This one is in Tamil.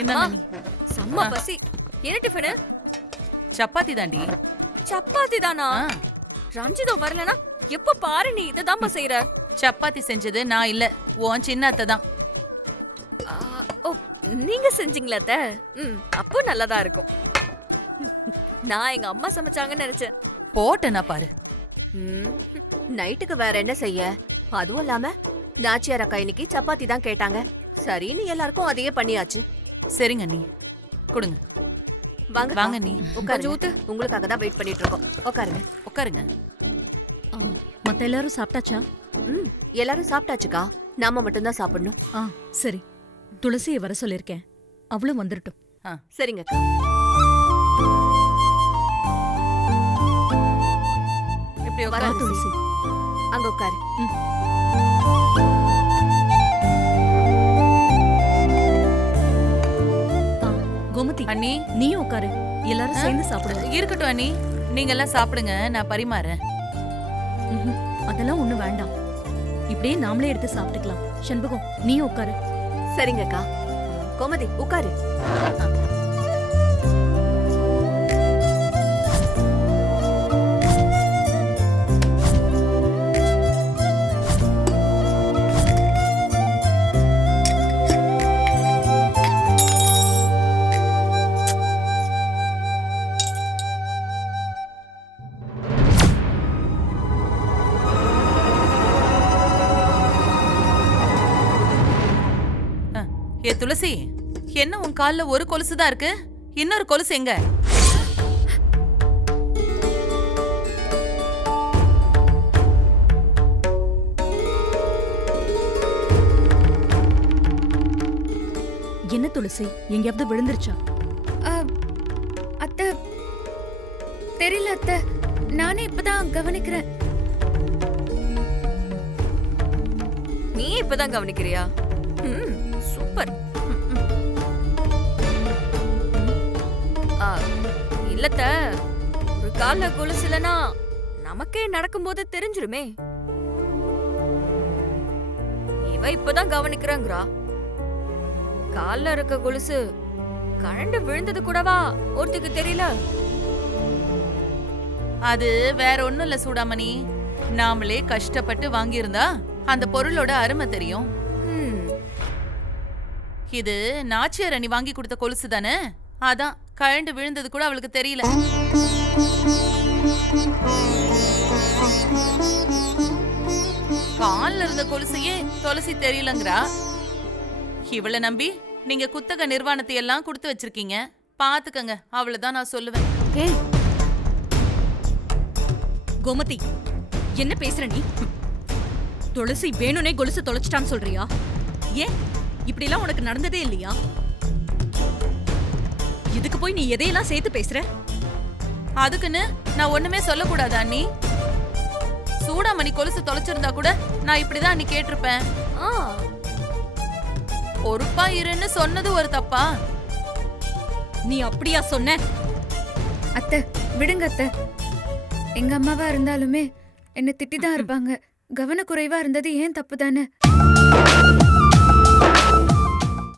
என்னங்க நீ? செம்ம பசி. என்ன டிஃபனு? சப்பாத்தி தாண்டி. சப்பாத்தி தானா? ரஞ்சிதோ வரலனா எப்ப பாரு நீ இததாம்மா செய்யற. சப்பாத்தி செஞ்சது நான் இல்ல, உன் சின்ன அத்தை தான். ஓ, நீங்க செஞ்சீங்களா அத்தை? அப்போ நல்லதா இருக்கும். நான் எங்க அம்மா சமைச்சாங்கன்னு நினைச்சேன். போட்டேனா பாரு. நைட்டுக்கு வேற என்ன செய்ய? அதுவும் இல்லாம நாச்சியார் அக்கா இன்னைக்கு சப்பாத்தி தான் கேட்டாங்க. சரின்னு எல்லாருக்கும் அதையே பண்ணியாச்சு. சரிங்க நீ கொடுங்க. வாங்க வாங்க நீ. உட்காருங்க. ஊத்து. உங்களுக்காக தான் வெயிட் பண்ணிட்டு இருக்கோம். உட்காருங்க. உட்காருங்க. மத்த எல்லாரும் சாப்பிட்டாச்சா? எல்லாரும் சாப்பிட்டாச்சுக்கா. நாம மட்டும் தான் சாப்பிடணும். சரி, துளசியை வர சொல்லிருக்கேன். அவளும் வந்துடட்டும். சரிங்க. இப்படி வர உட்காரு. துளசி, அங்க உட்காரு. கோமதி அண்ணி நீயும் உட்காரு. எல்லாரும் சேர்ந்து சாப்பிடுங்க. இருக்கட்டும் அண்ணி, நீங்க எல்லாம் சாப்பிடுங்க, நான் பரிமாறேன். அதெல்லாம் ஒண்ணும் வேண்டாம், இப்படியே நாமளே எடுத்து சாப்பிட்டுக்கலாம். சண்பகம் நீயும் உட்காரு. சரிங்கக்கா. கோமதி உட்காரு. ஏ துளசி, என்ன உன் கால்ல ஒரு கொலுசு தான் இருக்கு, இன்னொரு கொலுசு எங்க? என்ன துளசி, எங்கேயாவது விழுந்துருச்சா? அத்தை தெரியல அத்தை, நானே இப்பதான் கவனிக்கிறேன். நீ இப்பதான் கவனிக்கிறியா? சூப்பர். இல்லத்த, ஒரு கால்ல கொலுசு இல்லனா நமக்கே நடக்கும்போது தெரிஞ்சிருமே. இவ இப்பதான் கவனிக்கிறேங்கிறா. கால்ல இருக்க கொலுசு கழண்டு விழுந்தது கூடவா ஒருத்துக்கு தெரியல? அது வேற ஒண்ணும் இல்ல சூடாமணி, நாமளே கஷ்டப்பட்டு வாங்கியிருந்தா அந்த பொருளோட அருமை தெரியும். இது நாச்சியார் அணி வாங்கி கொடுத்த கொலுசு தானே, அதான் கழண்டு விழுந்தது கூட அவளுக்கு தெரியல. கால்ல இருந்த கொலுசையே துளசி தெரியலங்கிறா. இவளை நம்பி நீங்க குத்தக நிர்வாணத்தை எல்லாம் கொடுத்து வச்சிருக்கீங்க, பாத்துக்கங்க. அவ்வளவுதான் நான் சொல்லுவேன். கோமதி, என்ன பேசுற நீ? துளசி வேணுனே கொலுசு தொலைச்சிட்டான்னு சொல்றியா? ஏன் இப்படி எல்லாம் உனக்கு நடந்ததே இல்லையா? இதுக்கு போய் நீ எதையெல்லாம் சேர்த்து பேசுற? அதுக்குன்னு நான் ஒண்ணுமே சொல்லக்கூடாதா அண்ணி? சூடாமணி கொலுசு தொலைச்சிருந்தா கூட நான் இப்படிதான் அண்ணி கேட்டிருப்பேன். பொறுப்பா இருன்னு சொன்னது ஒரு தப்பா? நீ அப்படியா சொன்ன? அத்தை விடுங்க அத்தை, எங்க அம்மாவா இருந்தாலுமே என்ன திட்டிதான் இருப்பாங்க. கவனக்குறைவா இருந்தது ஏன் தப்பு தானே?